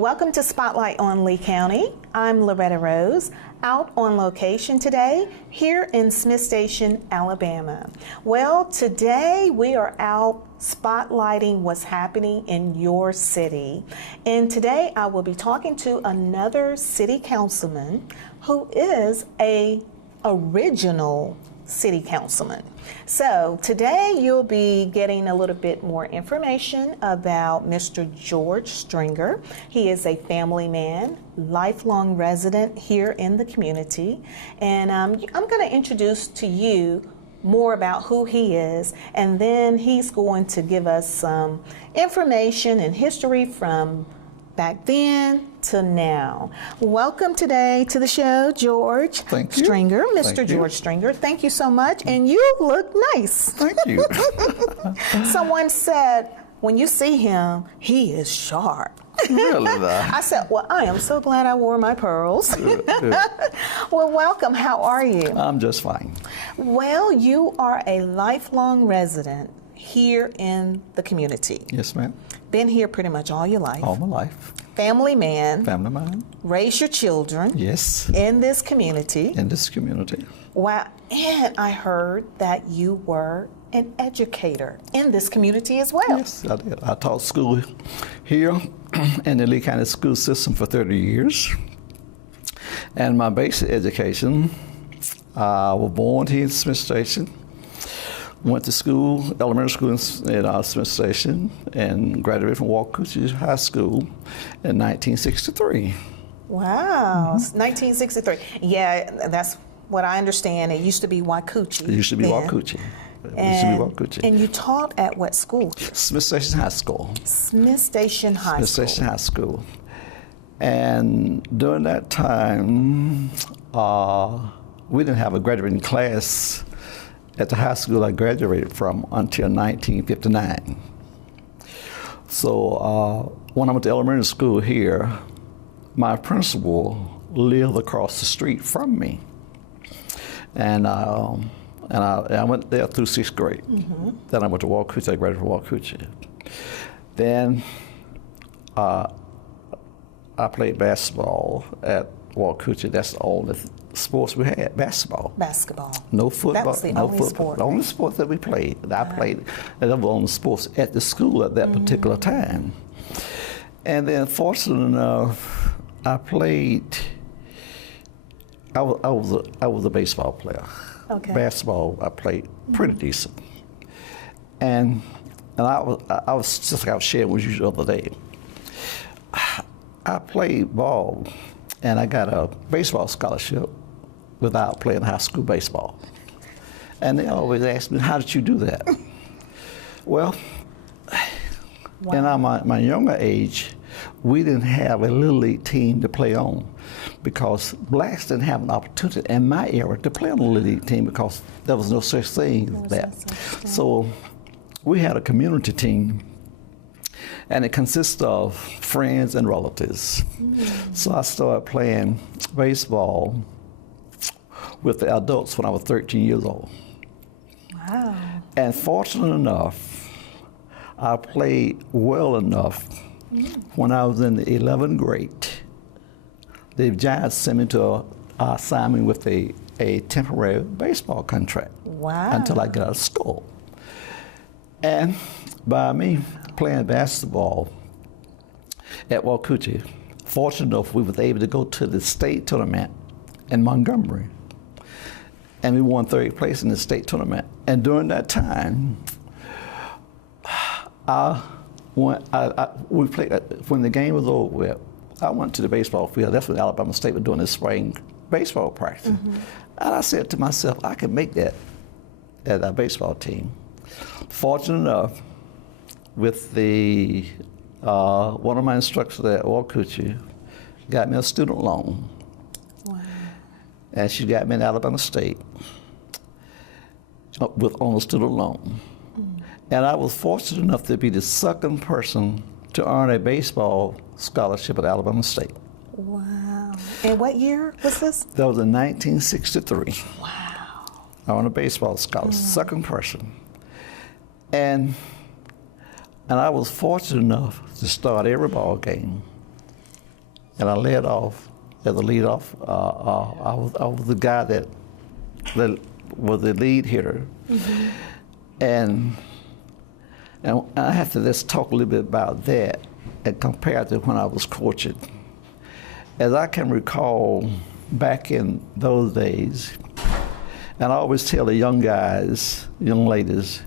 welcome to Spotlight on Lee County. I'm Loretta Rose, out on location today here in Smith Station, Alabama. Well, today we are out spotlighting what's happening in your city. And today I will be talking to another city councilman who is a original city councilman. So today you'll be getting a little bit more information about Mr. George Stringer. He is a family man, lifelong resident here in the community, and I'm going to introduce to you more about who he is, and then he's going to give us some information and history from back then to now. Welcome today to the show, George Stringer, Mr. George Stringer. Thank you so much, and you look nice. Thank you. Someone said, when you see him, he is sharp. Really? I said, well, I am so glad I wore my pearls. Good. Well, welcome. How are you? I'm just fine. Well, you are a lifelong resident here in the community. Yes, ma'am. Been here pretty much all your life. All my life. Family man. Family man. Raise your children. Yes. In this community. In this community. Wow. And I heard that you were an educator in this community as well. Yes, I did. I taught school here in the Lee County school system for 30 years. And my basic education, I was born here in Smith Station. Went to school, elementary school in Smith Station, and graduated from Waukeachie High School in 1963. Wow, 1963. Yeah, that's what I understand. It used to be Waukeachie. It used to be Waukeachie. And you taught at what school? Smith Station High School. Smith Station High School. Smith Station High School. And during that time, we didn't have a graduating class at the high school I graduated from until 1959. So when I went to elementary school here, my principal lived across the street from me. And I went there through 6th grade. Mm-hmm. Then I went to Waukeachie, I graduated from Waukeachie. Then I played basketball at Waukeachie. That's the only sports we had, basketball. Basketball. No football. That was the no only football. sport. The only sport that we played, that I played, and that was on the sports at the school at that particular time. And then fortunately enough, I was a baseball player. Okay. Basketball, I played pretty decent. And I was just like I was sharing with you the other day. I played ball, and I got a baseball scholarship without playing high school baseball. And they always ask me, how did you do that? Well, in my younger age, we didn't have a little league team to play on because blacks didn't have an opportunity in my era to play on a little league team because there was no such thing as that. So we had a community team, and it consists of friends and relatives. So I started playing baseball with the adults when I was 13 years old. Wow. And fortunate enough, I played well enough when I was in the 11th grade. The Giants sent me to assign me with a temporary baseball contract. Wow. Until I got out of school. And by me playing basketball at Waukeachie, fortunate enough, we were able to go to the state tournament in Montgomery. And we won 3rd place in the state tournament. And during that time, we played, when the game was over with, I went to the baseball field. That's when Alabama State was doing this spring baseball practice. And I said to myself, I could make that at our baseball team. Fortunate enough, with the one of my instructors at Waukeachie got me a student loan. Wow. And she got me in Alabama State on a student loan. And I was fortunate enough to be the second person to earn a baseball scholarship at Alabama State. Wow. And what year was this? That was in 1963. Wow. I earned a baseball scholarship, second person. And I was fortunate enough to start every ball game and I led off as a leadoff. I was the guy that was the lead hitter, and I have to just talk a little bit about that and compare it to when I was coaching. As I can recall, back in those days, and I always tell the young guys, young ladies,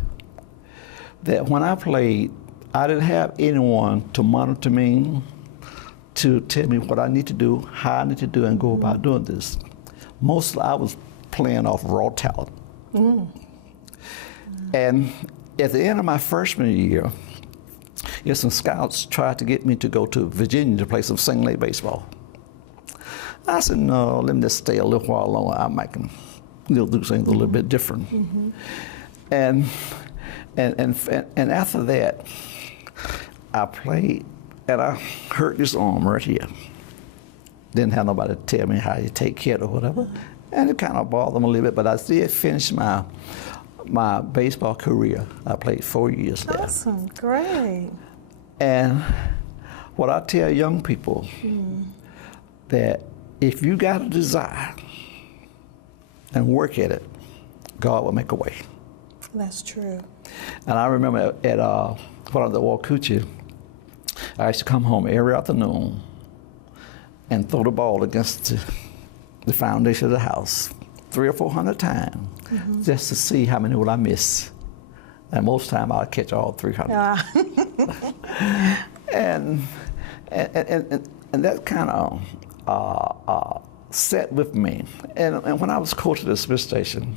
that when I played, I didn't have anyone to monitor me, to tell me what I need to do, how I need to do, and go about doing this. Mostly I was playing off raw talent. And at the end of my freshman year, some scouts tried to get me to go to Virginia to play some single A baseball. I said, no, let me just stay a little while longer. I might can do things a little bit different. And after that, I played, and I hurt this arm right here. Didn't have nobody to tell me how you take care or whatever. And it kind of bothered me a little bit, but I did finish my baseball career. I played 4 years there. Awesome, great. And what I tell young people, that if you got a desire and work at it, God will make a way. That's true. And I remember at when I was at Wakuchi, I used to come home every afternoon and throw the ball against the foundation of the house 300 or 400 times, just to see how many would I miss. And most time I'd catch all 300. And that kind of set with me. And when I was coaching at Smith Station.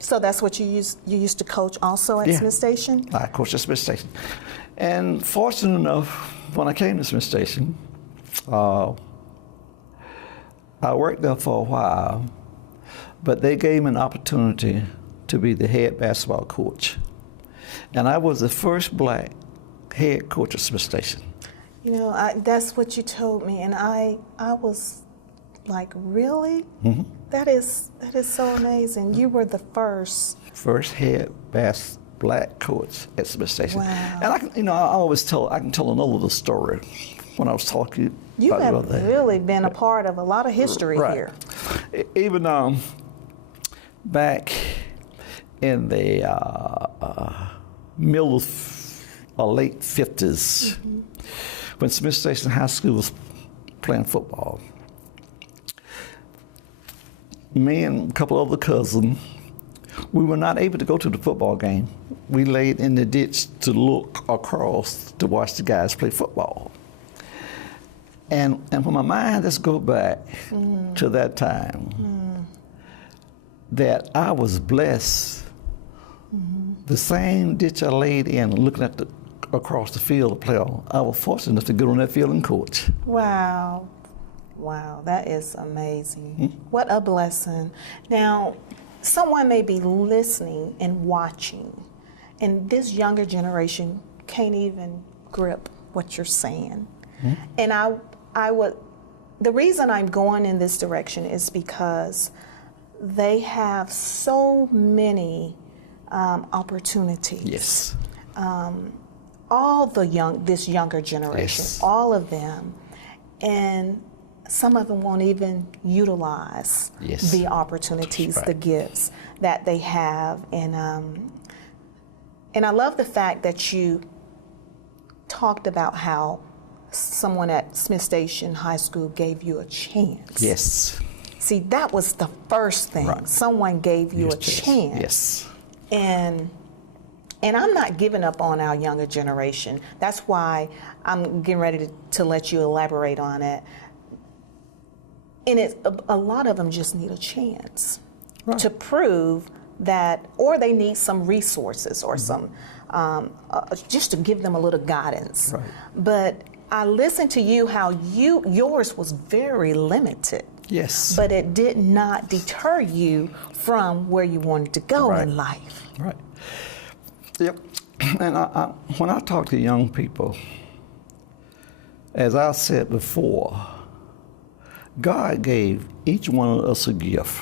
So that's what you used to coach also at Smith Station? I coached at Smith Station. And fortunate enough, when I came to Smith Station, I worked there for a while, but they gave me an opportunity to be the head basketball coach. And I was the first black head coach at Smith Station. You know, that's what you told me, and I was like, really? That is so amazing. You were the first head black coach at Smith Station. Wow. And I can tell another story when I was talking. You have really been a part of a lot of history here. Even back in the middle or late 50s, when Smith Station High School was playing football, me and a couple of other cousins, we were not able to go to the football game. We laid in the ditch to look across to watch the guys play football. And when my mind just go back to that time, that I was blessed. The same ditch I laid in looking at across the field to play on, I was fortunate enough to get on that field and coach. Wow. Wow, that is amazing. What a blessing. Now, someone may be listening and watching, and this younger generation can't even grip what you're saying. And the reason I'm going in this direction is because they have so many opportunities. Yes. All this younger generation, all of them, and some of them won't even utilize the opportunities, the gifts that they have, and I love the fact that you talked about how someone at Smith Station High School gave you a chance. Yes. See, that was the first thing. Someone gave you a chance. Yes. And I'm not giving up on our younger generation. That's why I'm getting ready to let you elaborate on it. And a lot of them just need a chance to prove that, or they need some resources or some, just to give them a little guidance. But I listened to you how yours was very limited. Yes. But it did not deter you from where you wanted to go in life. Right. Yep. And when I talk to young people, as I said before, God gave each one of us a gift.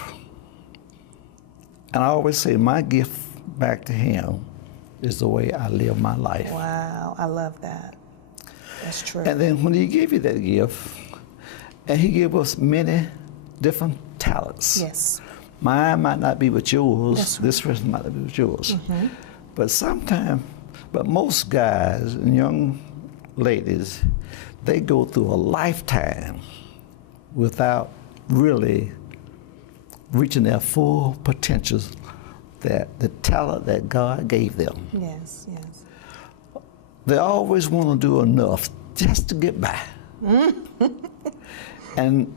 And I always say my gift back to Him is the way I live my life. Wow, I love that. That's true. And then when He gave you that gift, And he gave us many different talents. Yes. Mine might not be with yours. That's right. This person might not be with yours. But most guys and young ladies, they go through a lifetime without really reaching their full potentials, that the talent that God gave them. Yes, yes. They always want to do enough just to get by. and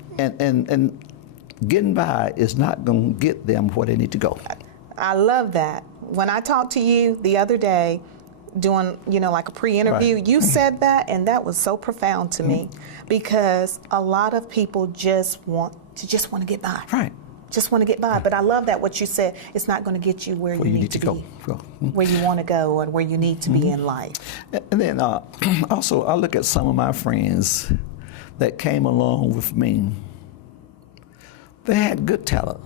getting by is not going to get them where they need to go. I love that. When I talked to you the other day, doing, like a pre-interview, Right. you said that, and that was so profound to me, because a lot of people just want to get by. Right. Just want to get by. But I love that what you said, it's not going to get you where you need to be, go. where you want to go, and where you need to be in life. And then also, I look at some of my friends that came along with me. They had good talent,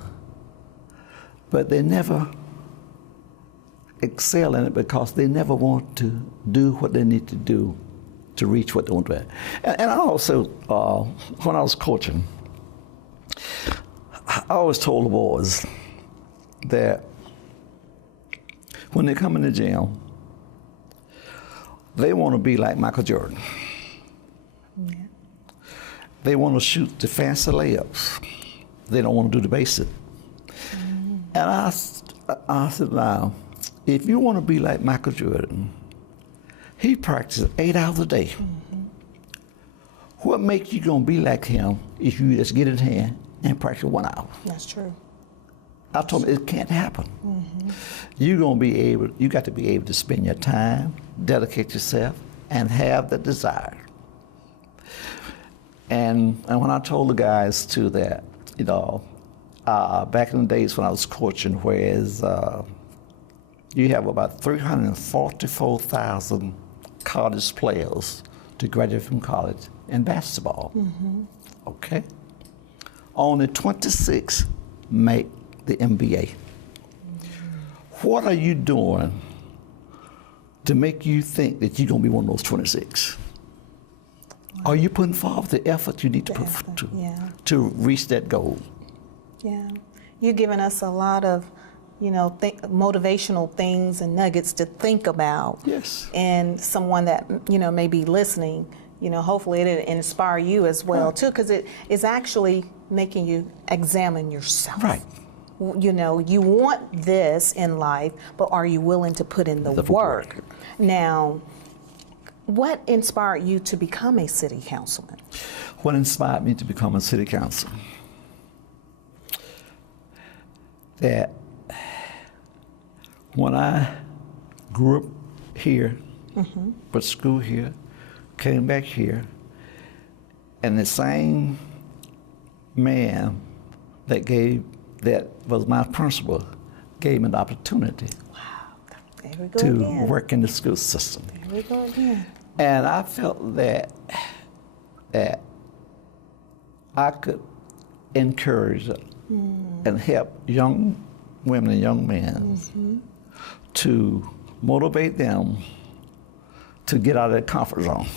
but they never excel in it because they never want to do what they need to do to reach what they want to do. And I also, when I was coaching, I always told the boys that when they come in the gym, they want to be like Michael Jordan. Yeah. They want to shoot the fancy layups. They don't want to do the basic. And I said, now, if you want to be like Michael Jordan, he practices 8 hours a day. What makes you going to be like him if you just get in hand and practice 1 hour? That's true. I told him it can't happen. You got to be able to spend your time, dedicate yourself, and have the desire. And when I told the guys too that, back in the days when I was coaching, whereas you have about 344,000 college players to graduate from college in basketball. Okay? Only 26 make the NBA. What are you doing to make you think that you're going to be one of those 26? Are you putting forth the effort you need to put to reach that goal? Yeah. You're giving us a lot of, motivational things and nuggets to think about. Yes. And someone that, may be listening, hopefully it'll inspire you as well, too, because it is actually making you examine yourself. Right. You want this in life, but are you willing to put in the work? Now, what inspired you to become a city councilman? What inspired me to become a city councilman? That when I grew up here, went to school here, came back here, and the same man that was my principal gave me an opportunity to work in the school system. There we go again. And I felt that I could encourage and help young women and young men to motivate them to get out of their comfort zone.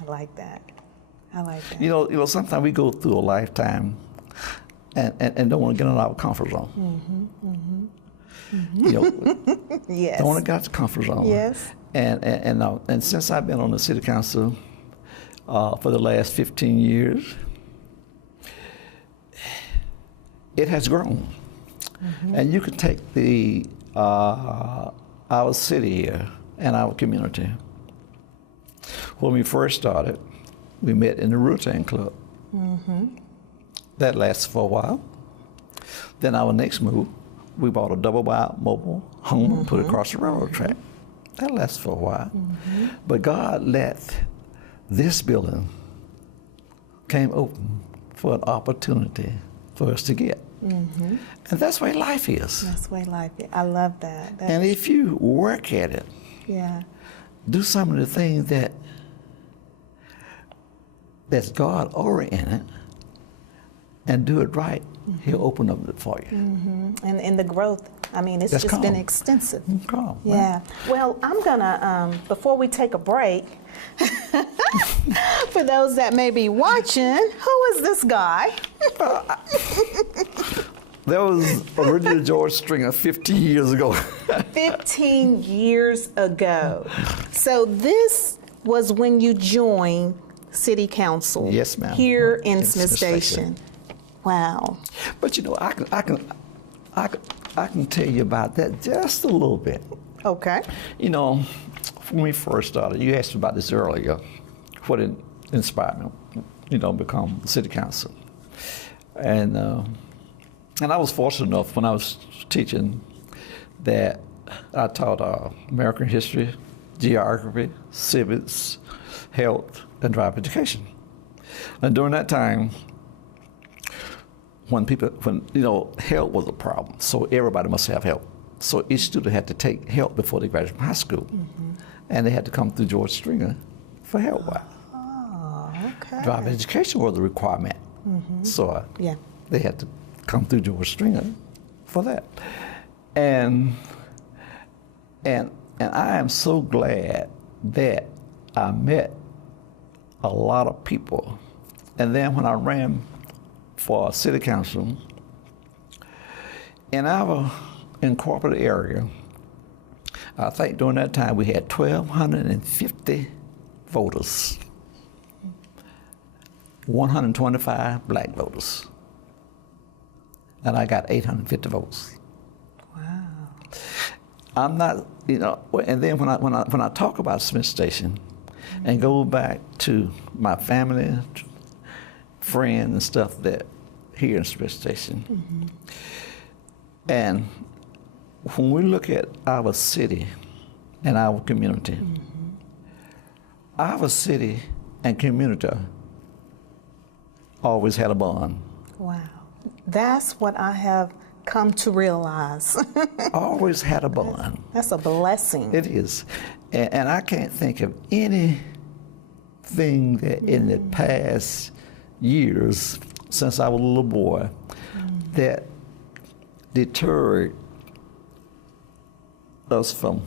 I like that. Sometimes we go through a lifetime and don't want to get out of our comfort zone. Yes. Don't want to get out of the comfort zone. Yes. And since I've been on the city council for the last 15 years, it has grown. And you can take our city here and our community. When we first started, we met in the Routine Club. That lasted for a while. Then our next move, we bought a double-wide mobile home and put it across the railroad track. That lasted for a while. But God let this building came open for an opportunity for us to get. And that's the way life is. That's the way life is. I love that. And if you work at it, do some of the things that's God oriented, and do it right, He'll open up it for you. And the growth, I mean, it's That's just been calm. extensive. Calm, Yeah. Well, I'm gonna, before we take a break, for those that may be watching, who is this guy? That was originally George Stringer 50 years ago. 15 years ago. So this was when you joined City Council. Yes, ma'am. Here in In Smith Smith Station. Station. Wow. But you know, I can tell you about that just a little bit. Okay. You know, when we first started, you asked me about this earlier, what inspired me, you know, become city council. And I was fortunate enough when I was teaching that I taught American history, geography, civics, health, and driver education. And during that time, when you know, health was a problem, so everybody must have help. So each student had to take help before they graduated from high school. And they had to come through George Stringer for help. Oh, okay. Driver education was a requirement. So Yeah. they had to come through George Stringer for that. And I am so glad that I met a lot of people. And then when I ran for city council, in our incorporated area, I think during that time we had 1,250 voters, 125 black voters, and I got 850 votes. Wow. I'm not, you know, and then when I talk about Smith Station, and go back to my family, friends, and stuff that here in Smith Station, and when we look at our city and our community, our city and community always had a bond. Wow. That's what I have come to realize. Always had a bond. That's a blessing. It is. And I can't think of anything that in the past years, since I was a little boy, that deterred us from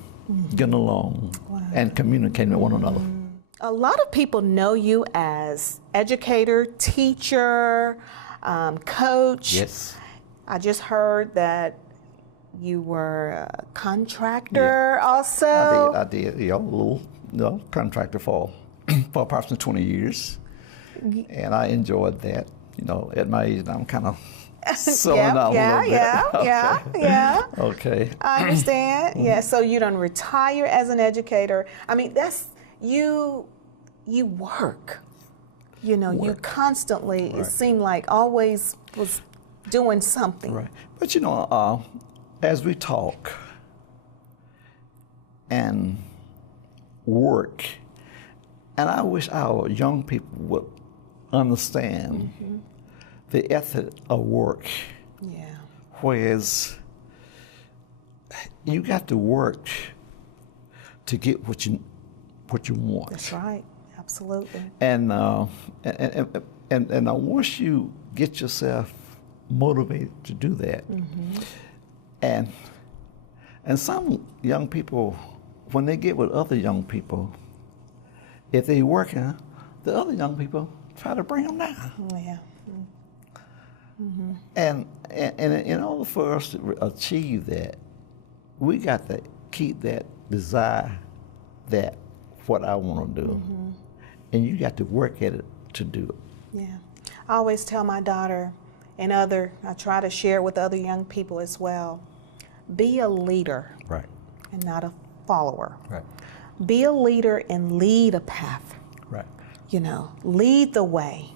getting along and communicating with one another. A lot of people know you as educator, teacher, coach. Yes. I just heard that you were a contractor also. I did, you know, a little, you know, contractor for approximately 20 years. And I enjoyed that. You know, at my age, I'm kind of selling out a little bit. Yeah. Okay. I understand. Yeah, so you don't retire as an educator. I mean, that's, you work. You know, you constantly, it seemed like always was doing something. Right. But you know, as we talk and work, and I wish our young people would understand the ethic of work. Yeah. Whereas you got to work to get what you want. That's right. Absolutely. And once you get yourself motivated to do that, and some young people, when they get with other young people, if they working, the other young people try to bring them down. Yeah. And in order for us to achieve that, we got to keep that desire, that what I want to do, and you got to work at it to do it. Yeah. I always tell my daughter and I try to share it with other young people as well. Be a leader. Right. And not a follower. Right. Be a leader and lead a path. Right. You know, lead the way.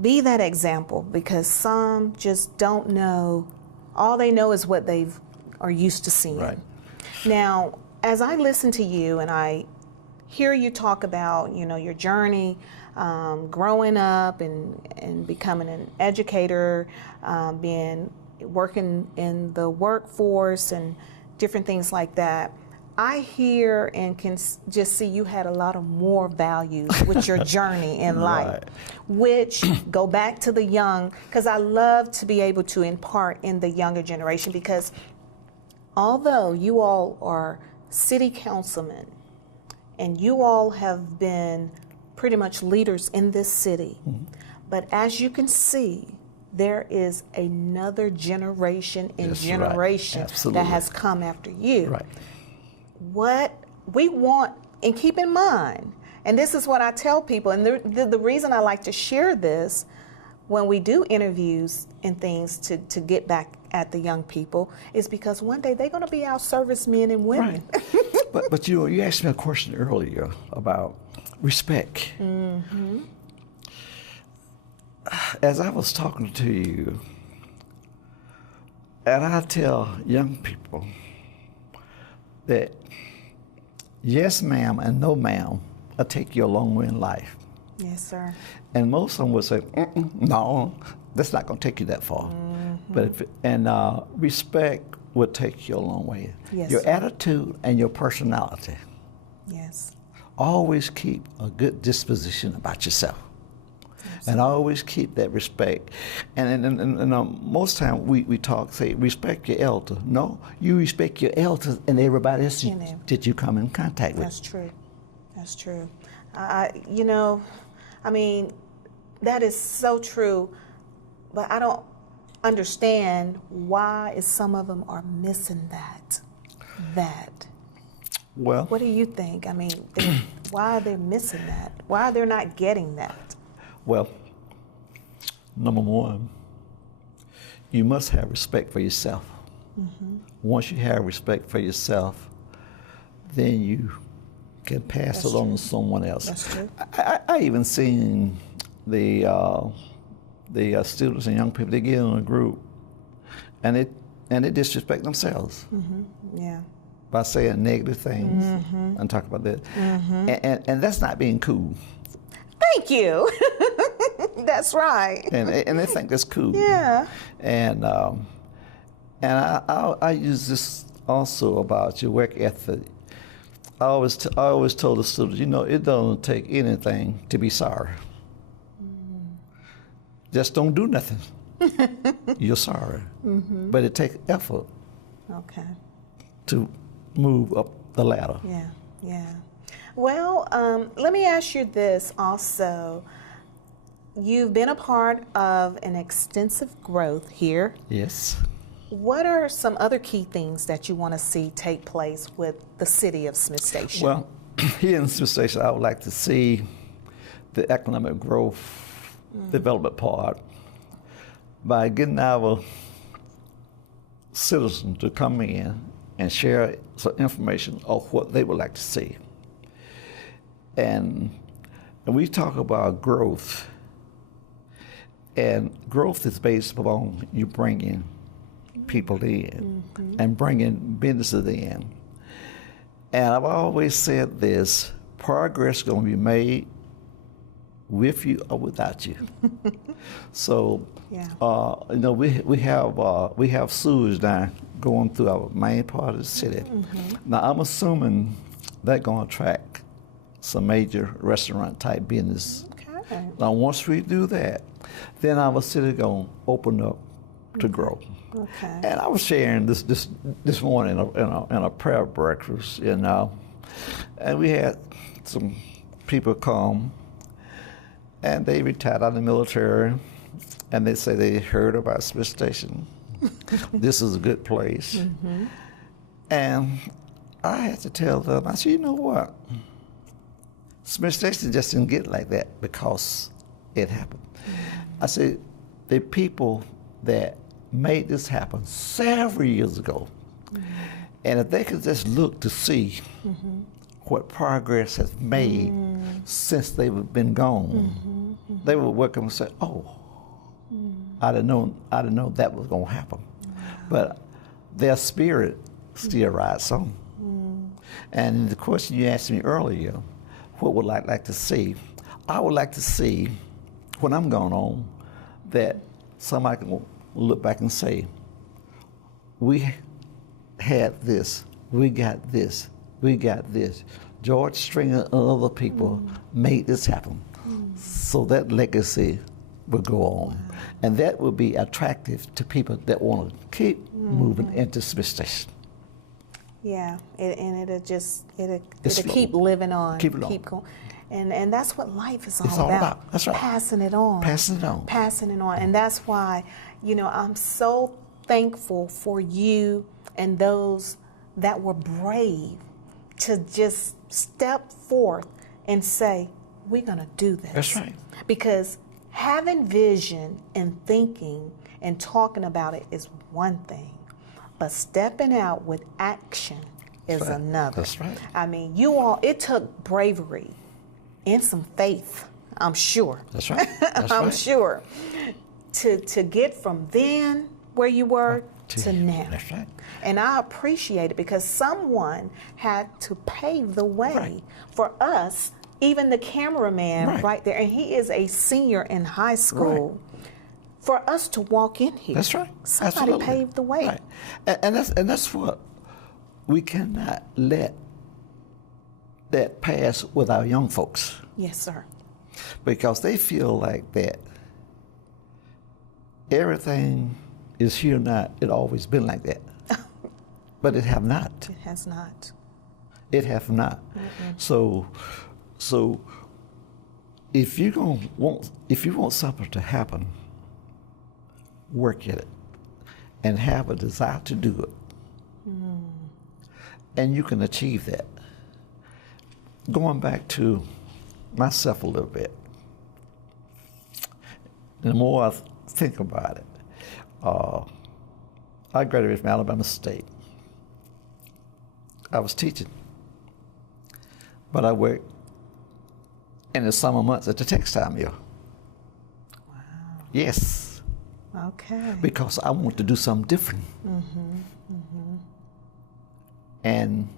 Be that example, because some just don't know. All they know is what they are used to seeing. Right. Now, as I listen to you and I hear you talk about, you know, your journey, growing up and becoming an educator, working in the workforce and different things like that, I hear and can just see you had a lot of more values with your journey in life, Right. which go back to the young, because I love to be able to impart in the younger generation, because although you all are city councilmen and you all have been pretty much leaders in this city, but as you can see, there is another generation and That's right. generation Absolutely. that has come after you. Right. What we want, and keep in mind, and this is what I tell people, and the reason I like to share this when we do interviews and things to get back at the young people, is because one day they're going to be our servicemen and women. Right. but you asked me a question earlier about respect. As I was talking to you, and I tell young people that yes, ma'am, and no, ma'am, will take you a long way in life. Yes, sir. And most of them would say, no, that's not going to take you that far. But respect will take you a long way. Yes, Your sir. attitude and your personality. Yes. Always keep a good disposition about yourself. And always keep that respect. And most time we talk, say, respect your elder. No, you respect your elders and everybody else that you come in contact with. That's true. That's true. I mean, that is so true, but I don't understand why some of them are missing that. Well, What do you think? I mean, why are they missing that? Why are they not getting that? well, number one, you must have respect for yourself. Once you have respect for yourself, then you can pass That's it on true. to someone else. That's true. I even seen the students and young people, they get in a group and they disrespect themselves Yeah. by saying negative things and talk about that. And that's not being cool. Thank you. That's right. And they think that's cool. Yeah. And I use this also about your work ethic. I always told the students, it doesn't take anything to be sorry. Just don't do nothing. You're sorry. But it takes effort Okay. to move up the ladder. Yeah. Yeah. Well, let me ask you this also. You've been a part of an extensive growth here. Yes. What are some other key things that you want to see take place with the city of Smith Station? Well, here in Smith Station, I would like to see the economic growth development part by getting our citizens to come in and share some information of what they would like to see. And we talk about growth, and growth is based upon you bringing people in and bringing businesses in. And I've always said this: progress is going to be made with you or without you. So, Yeah. we have sewage now going through our main part of the city. Now I'm assuming that's going to attract some major restaurant type business. Okay. Now once we do that, then our city going to open up to grow. Okay. And I was sharing this morning in a prayer breakfast, and we had some people come, and they retired out of the military, and they say they heard about Smith Station. This is a good place. And I had to tell them, I said, you know what? Smith Station just didn't get like that because it happened. I said, the people that made this happen several years ago, and if they could just look to see what progress has made since they've been gone, they would wake up and say, oh, I didn't know that was going to happen. But their spirit still rides on. And the question you asked me earlier, what would I like to see? I would like to see, when I'm gone on, that somebody can look back and say, we had this, we got this, We got this. George Stringer and other people made this happen. So that legacy will go on. And that will be attractive to people that want to keep moving into Smith Station. Yeah, it'll It's keep living on. Keep it on. Keep going. And that's what life is all It's all about. That's right. Passing it on. Passing it on. Passing it on. And that's why, I'm so thankful for you and those that were brave to just step forth and say, we're going to do this. That's right. Because having vision and thinking and talking about it is one thing, but stepping out with action is That's right. another. That's right. I mean, it took bravery and some faith, I'm sure. That's right. That's I'm right. sure. To get from then where you were to now. That's right. And I appreciate it because someone had to pave the way Right. for us, even the cameraman right there, and he is a senior in high school, for us to walk in here. That's right. Somebody Absolutely. paved the way. Right. And that's what we cannot let that pass with our young folks, Yes, sir. because they feel like that everything is here now. It always been like that, but it have not. It has not. It have not. So if you want something to happen, work at it and have a desire to do it. And you can achieve that. Going back to myself a little bit, the more I think about it, I graduated from Alabama State. I was teaching, but I worked in the summer months at the textile mill. Wow. Yes, Okay. because I want to do something different. And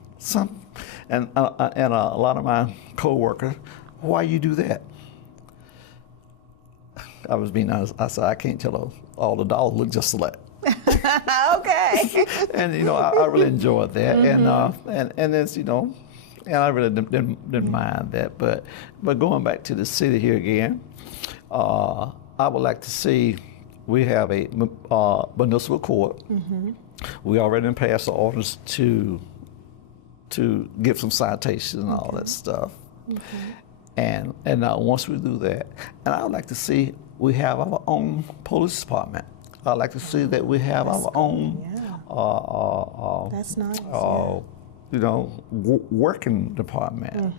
a lot of my co-workers, why you do that? I was being honest. I said, I can't tell all the dolls look just alike. Okay. And I really enjoyed that, and it's and I really didn't mind that. But going back to the city here again, I would like to see we have a municipal court. We already passed the orders to give some citations and all that stuff. And once we do that, and I would like to see we have our own police department. I'd like to see that we have our own That's nice. working department.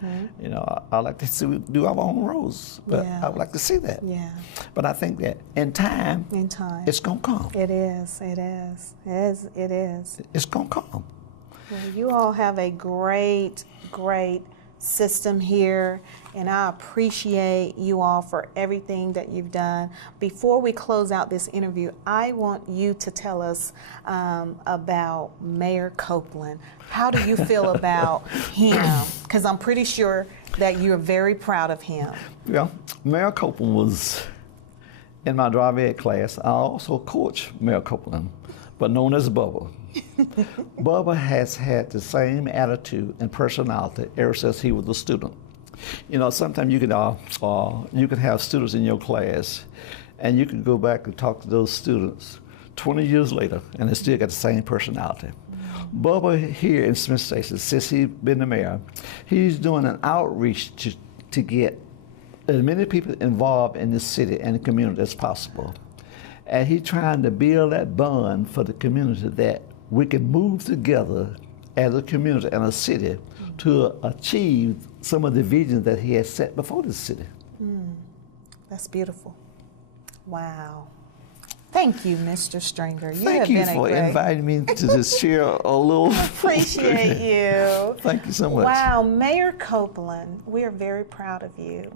I like to see we do our own roads, but I would like to see that. Yeah. But I think that in time, it's gonna come. It is. It is. It is. It's gonna come. Well, you all have a great system here, and I appreciate you all for everything that you've done. Before we close out this interview, I want you to tell us about Mayor Copeland. How do you feel about him? Because I'm pretty sure that you're very proud of him. Yeah, Mayor Copeland was in my drive ed class. I also coached Mayor Copeland, but known as Bubba. Bubba has had the same attitude and personality ever since he was a student. Sometimes you can have students in your class, and you can go back and talk to those students 20 years later, and they still got the same personality. Bubba here in Smith Station, since he's been the mayor, he's doing an outreach to get as many people involved in the city and the community as possible. And he's trying to build that bond for the community that we can move together as a community and a city to achieve some of the visions that he has set before the city. That's beautiful. Wow. Thank you, Mr. Stringer. Thank you for inviting me to just share a little. Appreciate you. Thank you so much. Wow, Mayor Copeland, we are very proud of you.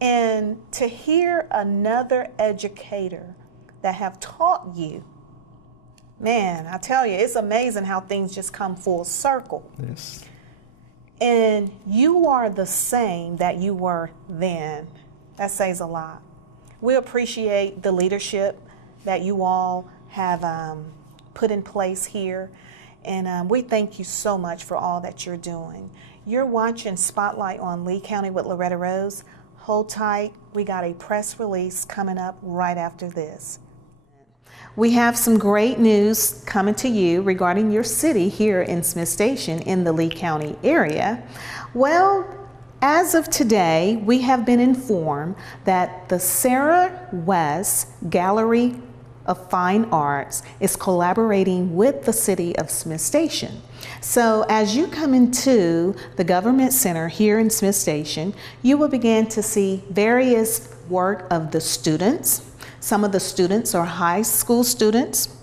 And to hear another educator that have taught you, man, I tell you, it's amazing how things just come full circle. Yes. And you are the same that you were then. That says a lot. We appreciate the leadership that you all have put in place here. And we thank you so much for all that you're doing. You're watching Spotlight on Lee County with Loretta Rose. Hold tight. We got a press release coming up right after this. We have some great news coming to you regarding your city here in Smith Station in the Lee County area. Well, as of today, we have been informed that the Sarah West Gallery of Fine Arts is collaborating with the city of Smith Station. So as you come into the Government Center here in Smith Station, you will begin to see various work of the students. Some of the students are high school students.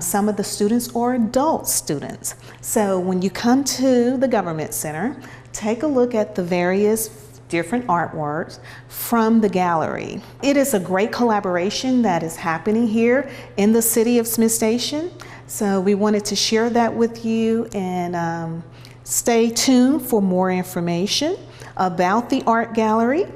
Some of the students are adult students. So when you come to the Government Center, take a look at the various different artworks from the gallery. It is a great collaboration that is happening here in the city of Smith Station. So we wanted to share that with you, and stay tuned for more information about the art gallery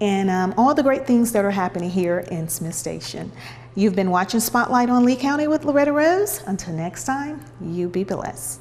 and all the great things that are happening here in Smith Station. You've been watching Spotlight on Lee County with Loretta Rose. Until next time, you be blessed.